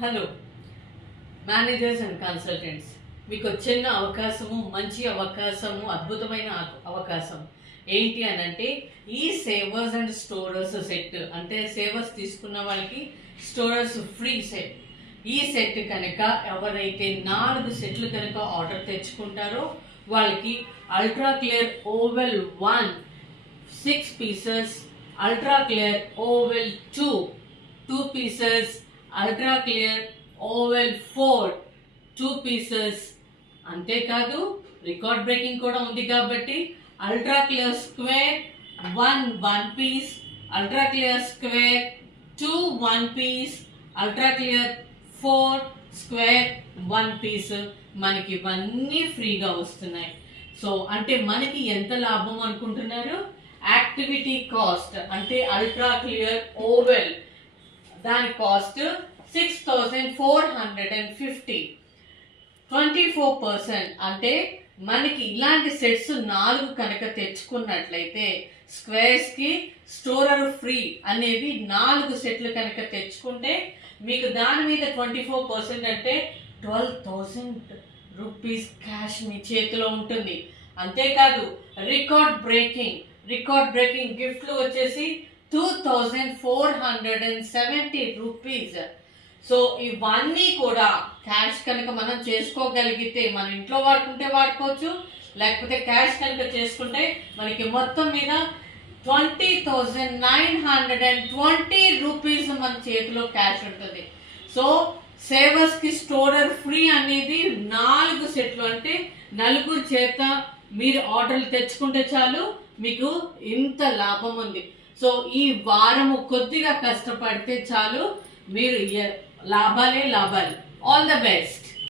Hello managers and consultants, మీకు చిన్న అవకాశము, మంచి అవకాశము, అద్భుతమైన అవకాశం ఏంటి అని అంటే ఈ సేవర్స్ అండ్ స్టోరర్స్ సెట్. అంటే సేవర్స్ తీసుకున్న వాళ్ళకి స్టోరర్స్ ఫ్రీ సెట్. ఈ సెట్ కనుక ఎవరైతే 4 సెట్లు కనుక ఆర్డర్ తెచ్చుకుంటారో వాళ్ళకి ultra clear oval 1 6 pieces, ultra clear oval 2 pieces, ultra clear oval 4 2 pieces. అంతేకాదు రికార్డ్ బ్రేకింగ్ కూడా ఉంది కాబట్టి ultra clear square 1 piece, ultra clear square 2 1 piece, ultra clear 4 square 1 piece మనకి ఇవన్నీ ఫ్రీగా వస్తున్నాయి. సో అంటే మనకి ఎంత లాభం అనుకుంటున్నారు? యాక్టివిటీ కాస్ట్ అంటే అల్ట్రా క్లియర్ ఓవెల్ దాని కాస్ట్ 6450. 24% అంటే మనకి ఇలాంటి సెట్స్ 4 కనుక తెచ్చుకున్నట్లయితే స్క్వేర్స్ కి స్టోరర్ ఫ్రీ అనేవి 4 సెట్లు కనుక తెచ్చుకుంటే మీకు దాని మీద 24% అంటే 12,000 రూపీస్ క్యాష్ మీ చేతిలో ఉంటుంది. అంతేకాదు రికార్డ్ బ్రేకింగ్ గిఫ్ట్లు వచ్చేసి 2470 రూపీస్. సో ఇవన్నీ కూడా క్యాష్ కనుక మనం చేసుకోగలిగితే మన ఇంట్లో వాడుకుంటే వాడుకోవచ్చు, లేకపోతే క్యాష్ కనుక చేసుకుంటే మనకి మొత్తం మీద 20,920 రూపీస్ మన చేతిలో క్యాష్ ఉంటుంది. సో సేవర్స్ కి స్టోరర్ ఫ్రీ అనేది 4 సెట్లు అంటే 4 చేత మీరు ఆర్డర్లు తెచ్చుకుంటే చాలు మీకు ఇంత లాభం ఉంది. సో ఈ వారము కొద్దిగా కష్టపడితే చాలు, మీరు లాభాలే లాభాలు. All the best.